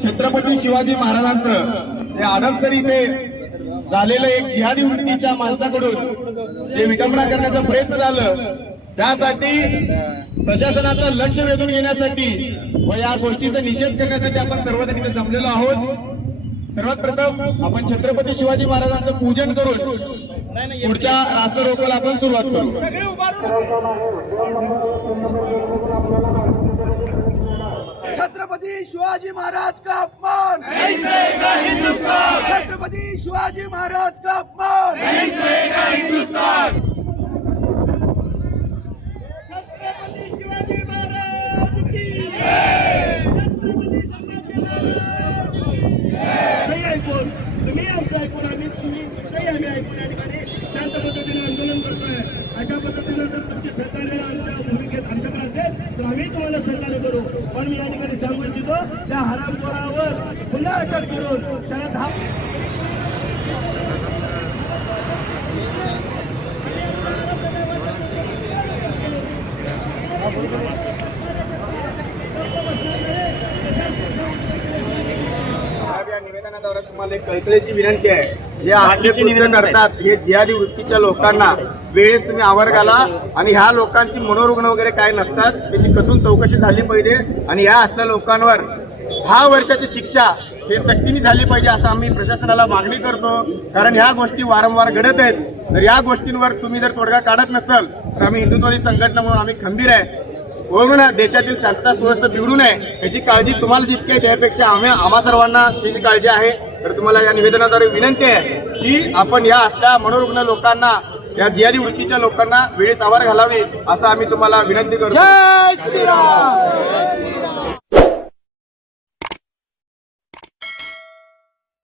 छत्रपती शिवाजी महाराजांचं हे आडमसरी ते झालेलं एक जिहादी वृत्तीच्या माणसाकडून जे विटंबना करण्याचा प्रयत्न झालं त्यासाठी प्रशासनाचं लक्ष वेधून घेण्यासाठी व या गोष्टीचा निषेध करण्यासाठी आपण सर्वजण इथे जमलेलो आहोत. सर्वात प्रथम आपण छत्रपती शिवाजी महाराजांचं पूजन करून पुढच्या रास्ता रोकोला आपण सुरुवात करू. छत्रपती शिवाजी महाराज का अपमान? छत्रपती शिवाजी महाराज का अपमान छत्रपती शिवाजी महाराज की छत्रपती संभाजी महाराज सही ऐकून तुम्ही आमचं ऐकून आम्ही आम्ही ऐकून या ठिकाणी शांत पद्धतीने आंदोलन करतोय. अशा पद्धतीनं जर तुमची सहकार्य आमच्या भूमिकेत आमच्याकडे असेल तर आम्ही तुम्हाला सहकार्य करू. पण मी या ठिकाणी सांगू इच्छितो त्या हरामखोरावर पुन्हा अटक करून त्याला दहा या निवेदनाद्वारे तुम्हाला एक कळकळीची विनंती आहे. जे आपले कृत्य करतात हे जिहादी वृत्तीच्या लोकांना वेळेस तुम्ही आवर घाला आणि ह्या लोकांची मनोरुग्ण वगैरे काय नसतात त्याची कथून चौकशी झाली पाहिजे आणि ह्या असल्या लोकांवर दहा वर्षाची शिक्षा हे सक्तीने झाली पाहिजे असं आम्ही प्रशासनाला मागणी करतो. कारण ह्या गोष्टी वारंवार घडत आहेत. तर या गोष्टींवर तुम्ही जर तोडगा काढत नसाल तर आम्ही हिंदुत्वादी संघटना म्हणून आम्ही खंबीर आहे. वरून देशातील शांतता सुव्यवस्था बिघडू नये याची काळजी तुम्हाला जितकी आहे त्यापेक्षा आम्ही आम्हा सर्वांना त्याची काळजी आहे. तर तुम्हाला या निवेदनाद्वारे विनंती आहे की आपण या असल्या मनोरुग्ण लोकांना या जियादी वृत्तीच्या लोकांना वेळेत आवार घालावी असं आम्ही तुम्हाला विनंती करतो. श्रीराम!